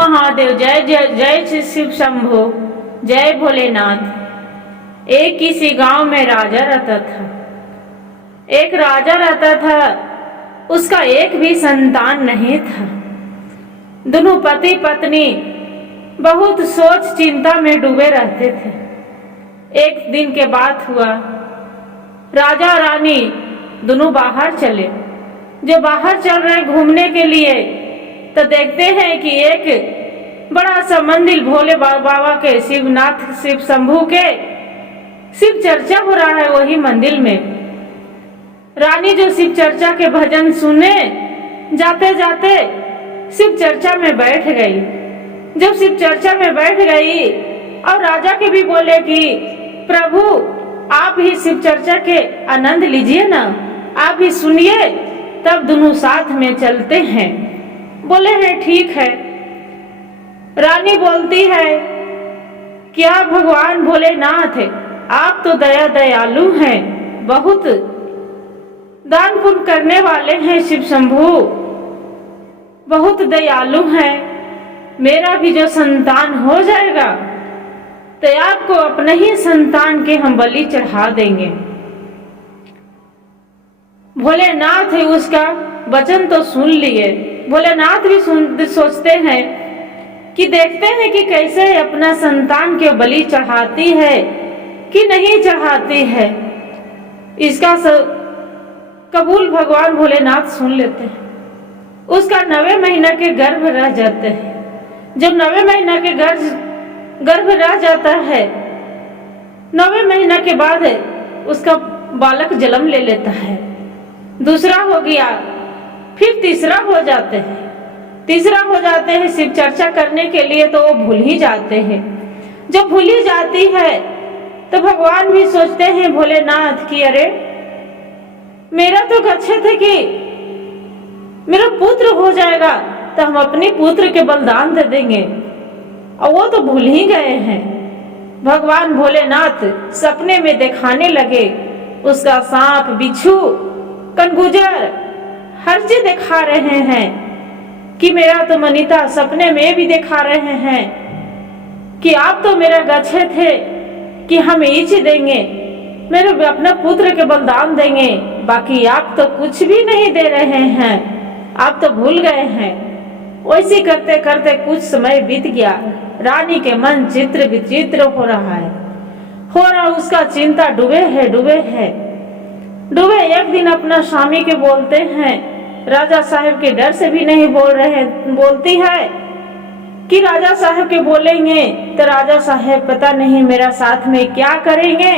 महादेव। जय जय जय शिव शंभो, जय भोलेनाथ। एक किसी गांव में राजा रहता था। एक राजा रहता था, उसका एक भी संतान नहीं था। दोनों पति पत्नी बहुत सोच चिंता में डूबे रहते थे। एक दिन के बात हुआ, राजा और रानी दोनों बाहर चले। जो बाहर चल रहे घूमने के लिए, तो देखते हैं कि एक बड़ा सा मंदिर भोले बाबा के, शिवनाथ शिव शंभू के शिव चर्चा हो रहा है। वही मंदिर में रानी जो शिव चर्चा के भजन सुने, जाते जाते शिव चर्चा में बैठ गई। जब शिव चर्चा में बैठ गई और राजा के भी बोले कि प्रभु आप भी शिव चर्चा के आनंद लीजिए ना, आप भी सुनिए, तब दोनों साथ में चलते हैं। बोले हैं ठीक है। रानी बोलती है, क्या भगवान भोलेनाथ आप तो दयालु हैं, बहुत दान पुण्य करने वाले हैं। शिव शंभू बहुत दयालु हैं। मेरा भी जो संतान हो जाएगा तो आपको अपने ही संतान के हम बलि चढ़ा देंगे। भोलेनाथ उसका वचन तो सुन लिए। भोलेनाथ भी सोचते हैं कि देखते हैं कि कैसे अपना संतान के बलि चढ़ाती है कि नहीं चढ़ाती है। इसका कबूल भगवान भोलेनाथ सुन लेते हैं। उसका 9वें महीना के गर्भ रह जाते हैं। जब 9वें महीना के गर्भ रह जाता है, 9वें महीना के बाद उसका बालक जन्म ले लेता है। दूसरा हो गया, फिर तीसरा हो जाते हैं। तीसरा हो जाते हैं शिव चर्चा करने के लिए, तो वो भूल ही जाते हैं। जब भूल ही जाती है तो भगवान भी सोचते हैं भोलेनाथ की अरे मेरा तो गच्छे थे कि मेरा पुत्र हो जाएगा तो हम अपने पुत्र के बलिदान दे देंगे, और वो तो भूल ही गए हैं। भगवान भोलेनाथ सपने में दिखाने लगे। उसका सांप, बिच्छू, कनगुजर हर चीज दिखा रहे हैं कि मेरा तो मनीता सपने में भी दिखा रहे हैं कि आप तो मेरा गच्छे थे कि हम ईच देंगे, मेरे अपने पुत्र के बलिदान देंगे, बाकी आप तो कुछ भी नहीं दे रहे हैं, आप तो भूल गए हैं। वैसे करते करते कुछ समय बीत गया। रानी के मन चित्र विचित्र हो रहा है, उसका चिंता डूबे डूबे। एक दिन अपना स्वामी के बोलते हैं, राजा साहब के डर से भी नहीं बोलती है कि राजा साहब के बोलेंगे तो राजा साहब पता नहीं मेरा साथ में क्या करेंगे,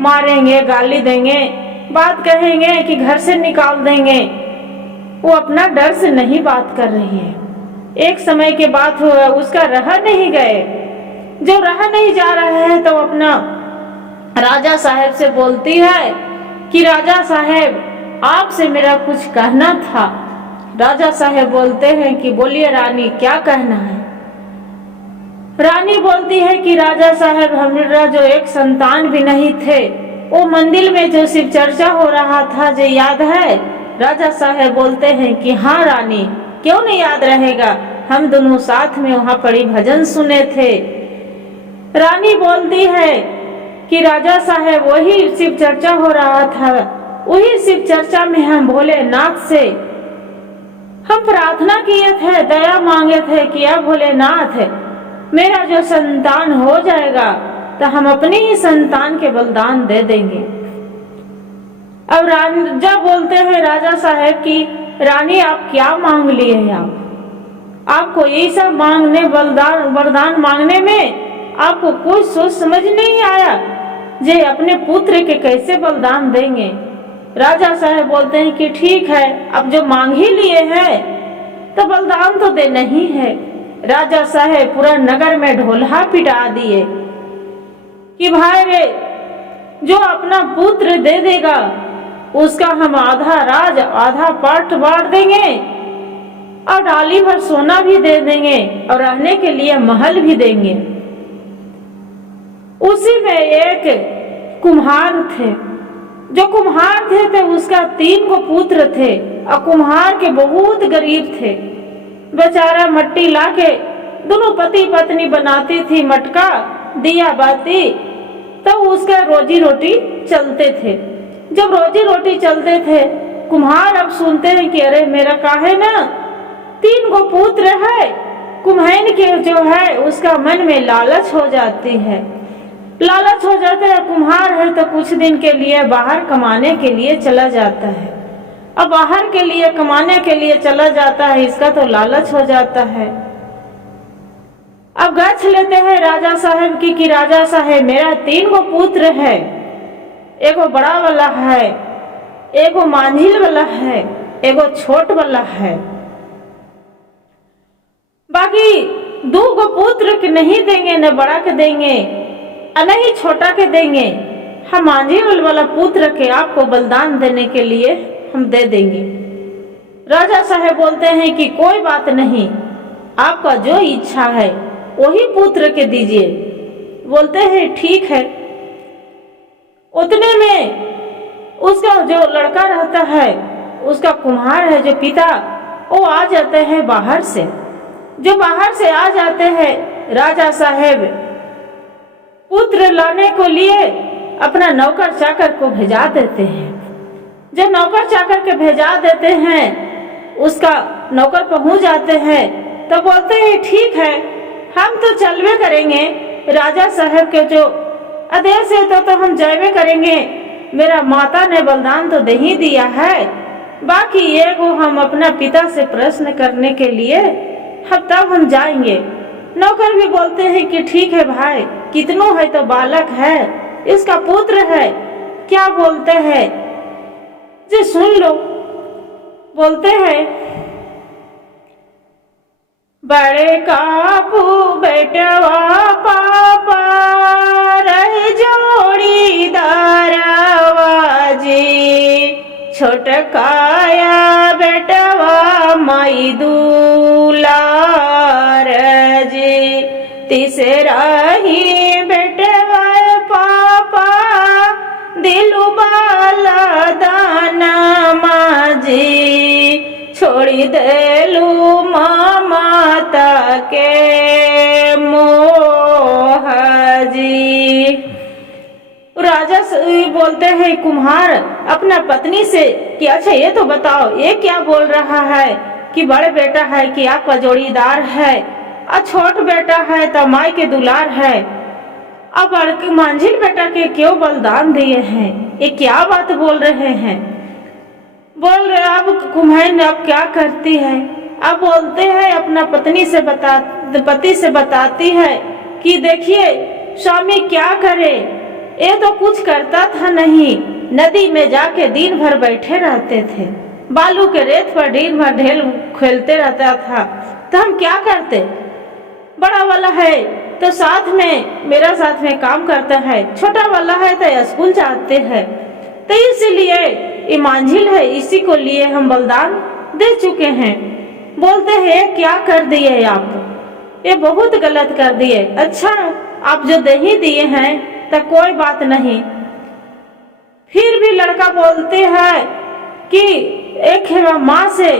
मारेंगे, गाली देंगे, बात कहेंगे कि घर से निकाल देंगे। वो अपना डर से नहीं बात कर रही है। एक समय के बात हुआ, उसका रहा नहीं गए। जो रहा नहीं जा रहा है तो अपना राजा साहब से बोलती है कि राजा साहब आपसे मेरा कुछ कहना था। राजा साहब बोलते हैं कि बोलिए रानी क्या कहना है। रानी बोलती है कि राजा साहब हमारा जो एक संतान भी नहीं थे, वो मंदिर में जो शिव चर्चा हो रहा था जो याद है। राजा साहब बोलते हैं कि हाँ रानी, क्यों नहीं याद रहेगा, हम दोनों साथ में वहां पड़ी भजन सुने थे। रानी बोलती है कि राजा साहब वही शिव चर्चा हो रहा था, वही शिव चर्चा में हम भोलेनाथ से हम प्रार्थना किए थे, दया मांगे थे कि अब भोलेनाथ मेरा जो संतान हो जाएगा तो हम अपने ही संतान के बलिदान दे देंगे। अब राजा बोलते हैं राजा साहब की रानी आप क्या मांग लिए हैं, आपको यही सब मांगने वरदान मांगने में आपको कोई सोच समझ नहीं आया जे अपने पुत्र के कैसे बलिदान देंगे। राजा साहब बोलते हैं कि ठीक है, अब जो मांग ही लिए हैं तो बलिदान तो देना ही है। राजा साहब पूरा नगर में ढोलहा पिटा दिए कि भाई रे, जो अपना पुत्र दे देगा उसका हम आधा राज आधा पाठ बांट देंगे और डाली भर सोना भी दे देंगे और रहने के लिए महल भी देंगे। उसी में एक कुम्हार थे। जो कुम्हार थे तो उसका 3 पुत्र थे और कुम्हार के बहुत गरीब थे। बेचारा मट्टी लाके दोनों पति पत्नी बनाती थी मटका दिया बाती, तो उसका रोजी रोटी चलते थे। जब रोजी रोटी चलते थे, कुम्हार अब सुनते हैं कि अरे मेरा काहे ना 3 गो पुत्र है। कुम्हार के जो है उसका मन में लालच हो जाती है, लालच हो जाता है। कुम्हार है तो कुछ दिन के लिए बाहर कमाने के लिए चला जाता है। अब बाहर के लिए कमाने के लिए चला जाता है, इसका तो लालच हो जाता है। अब गछ लेते हैं राजा साहब की कि राजा साहब मेरा 3 गो पुत्र है, एगो बड़ा वाला है, एगो मांझिल वाला है, एगो छोट वाला है। बाकी 2 गो पुत्र के नहीं देंगे, न बड़ा के देंगे और नहीं छोटा के देंगे। हम मांझिल वाला पुत्र के आपको बलिदान देने के लिए हम दे देंगे। राजा साहब बोलते हैं कि कोई बात नहीं, आपका जो इच्छा है वही पुत्र के दीजिए। बोलते हैं ठीक है। उतने में उसका जो लड़का रहता है, उसका कुम्हार है जो पिता, वो आ जाते हैं बाहर से। जो बाहर से आ जाते हैं, राजा साहब पुत्र लाने को लिए अपना नौकर चाकर को भेजा देते हैं। जब नौकर चाकर के भेजा देते हैं, उसका नौकर पहुंच जाते हैं तो बोलते हैं ठीक है, हम तो चलवे करेंगे, राजा साहब के जो आदेश है तो हम जावे करेंगे। मेरा माता ने बलिदान तो दे ही दिया है, बाकी एगो हम अपना पिता से प्रश्न करने के लिए तब हम जाएंगे। नौकर भी बोलते हैं कि ठीक है भाई, कितनों है तो बालक है, इसका पुत्र है, क्या बोलते हैं जी सुन लो। बोलते हैं बड़े कापू बेटवा पापा रह जोड़ी दारावा जी, छोटकाया बेटवा माई दुलार जी, तीसरा ही बेटवा पापा दिलु बाला दाना माजी, छोड़ी देलू माता के मोह जी। राजा बोलते हैं कुम्हार अपना पत्नी से कि अच्छा ये तो बताओ, ये क्या बोल रहा है कि बड़े बेटा है कि आपका जोड़ीदार है और छोट बेटा है तो माई के दुलार है, अब बड़के मांझिल बेटा के क्यों बलिदान दिए हैं, ये क्या बात बोल रहे हैं। बोल रहे अब कुम्हार अब क्या करती है। अब बोलते हैं अपना पति से बताती है कि देखिए स्वामी क्या करे, ये तो कुछ करता था नहीं, नदी में जाके दिन भर बैठे रहते थे, बालू के रेत पर दिन भर ढेल खेलते रहता था, तो हम क्या करते। बड़ा वाला है तो साथ में मेरा साथ में काम करता है, छोटा वाला है तो स्कूल जाते हैं, तो इसलिए ये मांझिल है, इसी को लिए हम बलिदान दे चुके हैं। बोलते हैं क्या कर दिए आप, ये बहुत गलत कर दिए। अच्छा आप जो दे ही दिए हैं तो कोई बात नहीं। फिर भी लड़का बोलते हैं कि एक माँ से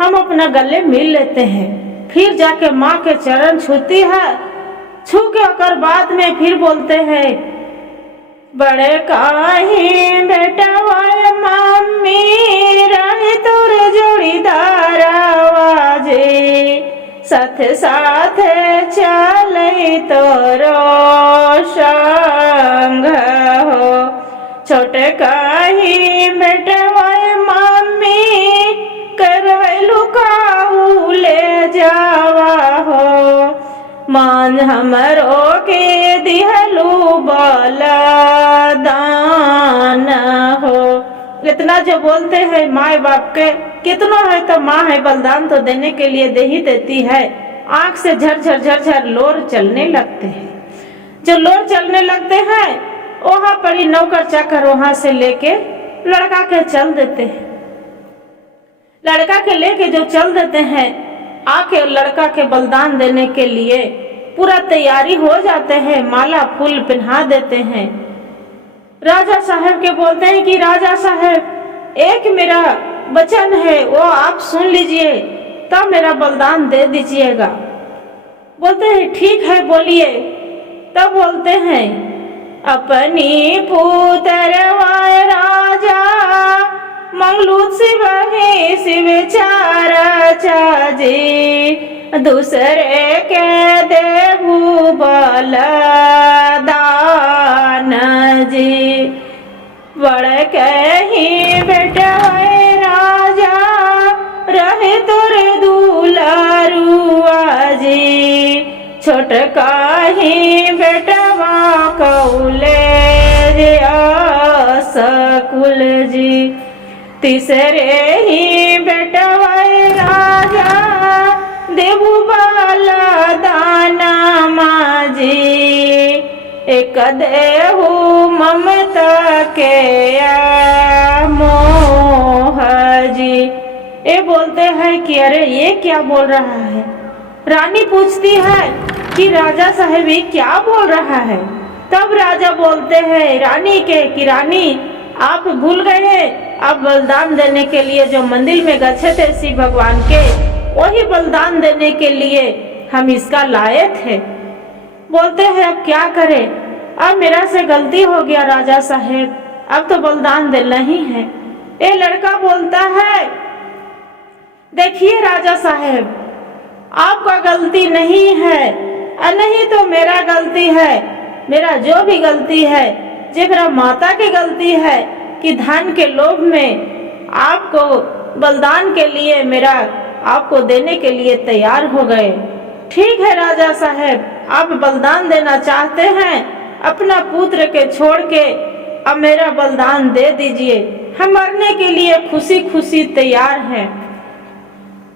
हम अपना गले मिल लेते हैं, फिर जाके माँ के चरण छूती है, छू के और बाद में फिर बोलते हैं बड़े काहे बेटवा मम्मी रहे तोर जोड़ीदार आवाजे, साथ साथ चले तोरो संग हो, छोटे काहे बेटवा मम्मी करवैलू काऊ ले जावा हो, मान हमरो के दिहलू बलिदान हो। इतना जो बोलते हैं माए बाप के, कितना है तो माँ है, बलिदान तो देने के लिए दे ही देती है। आंख से झरझर झरझर लोर चलने लगते हैं। जो लोर चलने लगते हैं वहां पर ही नौकर चाकर वहां से लेके लड़का के चल देते हैं। लड़का के लेके जो चल देते हैं, आके लड़का के बलिदान देने के लिए पूरा तैयारी हो जाते हैं, माला फूल पहना देते हैं। राजा साहब के बोलते हैं कि राजा साहब एक मेरा वचन है वो आप सुन लीजिए, तब मेरा बलिदान दे दीजिएगा। बोलते हैं ठीक है बोलिए। तब बोलते हैं अपनी पुत्रवाय राजा मंगलूत शिव ही शिव चारा चाजे दूसरे के देवु बल दान जी बड़ कहीं बेटा राजा रहे तोरे दुलारुआ जी छोट काही बेटवा कौले सकुल जी तीसरे ही बेटवा राजा देवु बाला दाना माजी एक देहु ममता के मोह जी। ये बोलते हैं कि अरे ये क्या बोल रहा है। रानी पूछती है कि राजा साहब ये क्या बोल रहा है। तब राजा बोलते हैं रानी के कि रानी आप भूल गए हैं, आप बलिदान देने के लिए जो मंदिर में गए थे शिव भगवान के, वही बलिदान देने के लिए हम इसका लाए थे। बोलते हैं अब क्या करें, अब मेरा से गलती हो गया राजा साहेब, अब तो बलिदान देना ही है। ये लड़का बोलता है देखिए राजा साहेब आपका गलती नहीं है, नहीं तो मेरा गलती है। मेरा जो भी गलती है जो मेरा माता की गलती है कि धन के लोभ में आपको बलिदान के लिए मेरा आपको देने के लिए तैयार हो गए। ठीक है राजा साहेब आप बलिदान देना चाहते हैं, अपना पुत्र के छोड़ के अब मेरा बलिदान दे दीजिए, हम मरने के लिए खुशी खुशी तैयार हैं।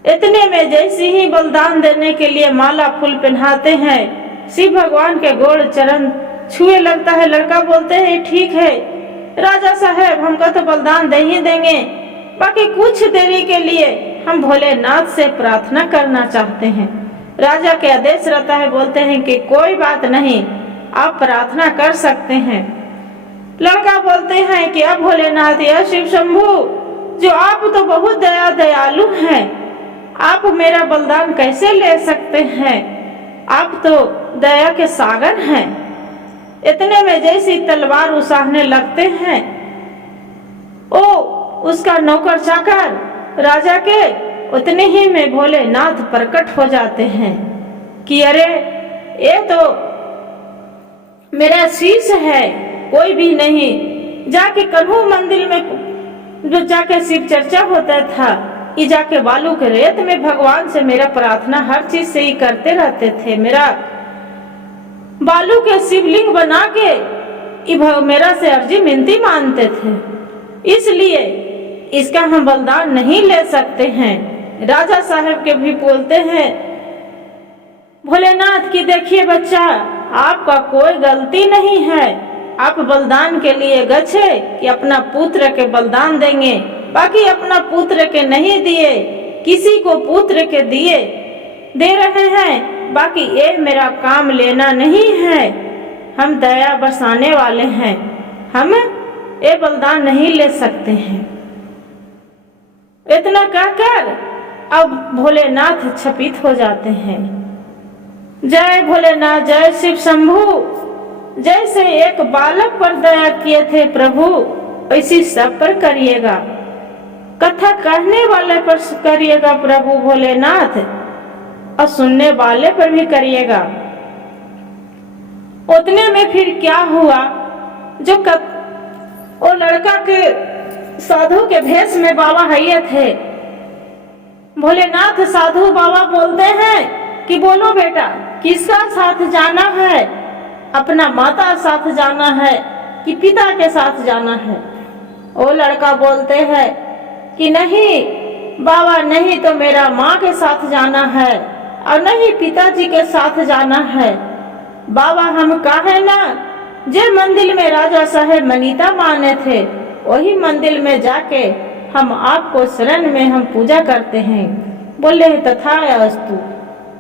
इतने में जैसे ही बलिदान देने के लिए माला फूल पहनाते हैं, शिव भगवान के गोड़ चरण छुए लगता है। लड़का बोलते हैं ठीक है राजा साहेब हमको तो बलिदान दे ही देंगे, बाकी कुछ देरी के लिए हम भोलेनाथ से प्रार्थना करना चाहते हैं। राजा के आदेश रहता है, बोलते हैं कि कोई बात नहीं आप प्रार्थना कर सकते हैं। लड़का बोलते हैं कि अब भोलेनाथ या शिव शंभू जो आप तो बहुत दयालु हैं, आप मेरा बलिदान कैसे ले सकते हैं, आप तो दया के सागर हैं। इतने में जैसी तलवार उसारने लगते हैं, ओ उसका नौकर चाकर राजा के उतने ही में भोलेनाथ प्रकट हो जाते हैं कि अरे ये तो मेरा शीश है, कोई भी नहीं। जाके कन्हू मंदिर में जो जाके शिव चर्चा होता था, ये जाके बालू के रेत में भगवान से मेरा प्रार्थना हर चीज से ही करते रहते थे। मेरा बालू के शिवलिंग बना के मेरा से अर्जी मिनती मानते थे, इसलिए इसका हम बलिदान नहीं ले सकते हैं। राजा साहब के भी बोलते हैं भोलेनाथ की देखिए बच्चा आपका कोई गलती नहीं है, आप बलिदान के लिए गए कि अपना पुत्र के बलिदान देंगे, बाकी अपना पुत्र के नहीं दिए, किसी को पुत्र के दिए दे रहे हैं, बाकी ये मेरा काम लेना नहीं है। हम दया बरसाने वाले हैं, हम ये बलिदान नहीं ले सकते हैं। इतना कहकर अब भोलेनाथ छपित हो जाते हैं। जय भोलेनाथ, जय शिव शंभू। जैसे एक बालक पर दया किए थे प्रभु, ऐसी सब पर करिएगा, कथा कहने वाले पर करिएगा प्रभु भोलेनाथ, और सुनने वाले पर भी करिएगा। उतने में फिर क्या हुआ, जो वो लड़का के साधु के भेष में बाबा हइये थे। भोलेनाथ साधु बाबा बोलते हैं कि बोलो बेटा किसका साथ जाना है, अपना माता साथ जाना है कि पिता के साथ जाना है। वो लड़का बोलते हैं कि नहीं बाबा, नहीं तो मेरा माँ के साथ जाना है और नहीं पिताजी के साथ जाना है। बाबा हम कहे ना, जे मंदिर में राजा साहेब मनीता माने थे, वही मंदिर में जाके हम आपको शरण में हम पूजा करते हैं। बोले तथास्तु।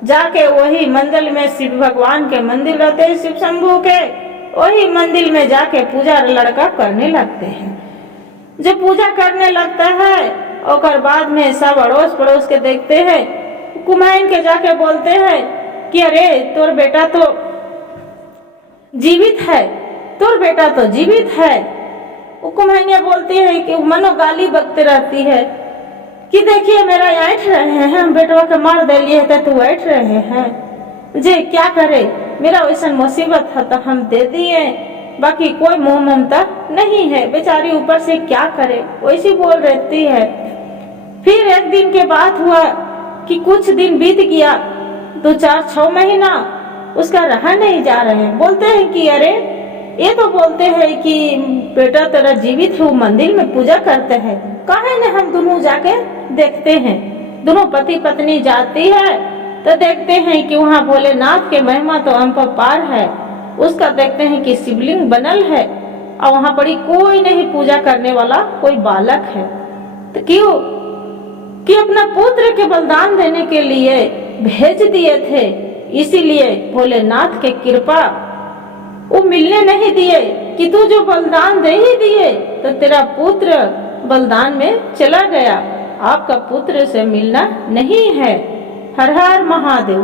जाके वही मंदिर में शिव भगवान के मंदिर रहते हैं, शिव शंभू के, वही मंदिर में जाके पूजा लड़का करने लगते हैं। जब पूजा करने लगता है और बाद में सब अड़ोस पड़ोस के देखते हैं, कुमाइन के जाके बोलते हैं कि अरे तोर बेटा तो जीवित है, तोर बेटा तो जीवित है। वो कुम्हैया बोलती है कि मनो गाली बकते रहती है कि देखिए मेरा ऐठ रहे हैं, हम बेटवा के मार दिलिए तो तू ऐठ रहे हैं, जे क्या करे, मेरा वैसा मुसीबत है तो हम दे दिए, बाकी कोई मोह ममता नहीं है, बेचारी ऊपर से क्या करे, वैसी बोल रहती है। फिर एक दिन के बाद हुआ कि कुछ दिन बीत गया, 2-4-6 महीना उसका रहा नहीं जा रहे हैं। बोलते हैं कि अरे ये तो बोलते हैं कि बेटा तेरा जीवित है, वो मंदिर में पूजा करते हैं, काहे न हम दोनों जाके देखते हैं। दोनों पति पत्नी जाती है तो देखते हैं कि वहाँ भोलेनाथ के महिमा तो अपरंपार है। उसका देखते हैं कि शिवलिंग बनल है और वहाँ पड़ी कोई नहीं पूजा करने वाला, कोई बालक है। तो क्यों कि अपना पुत्र के बलिदान देने के लिए भेज दिए थे, इसीलिए भोलेनाथ के कृपा वो मिलने नहीं दिए कि तू जो बलिदान दे ही दिए तो तेरा पुत्र बलिदान में चला गया, आपका पुत्र से मिलना नहीं है। हर हर महादेव।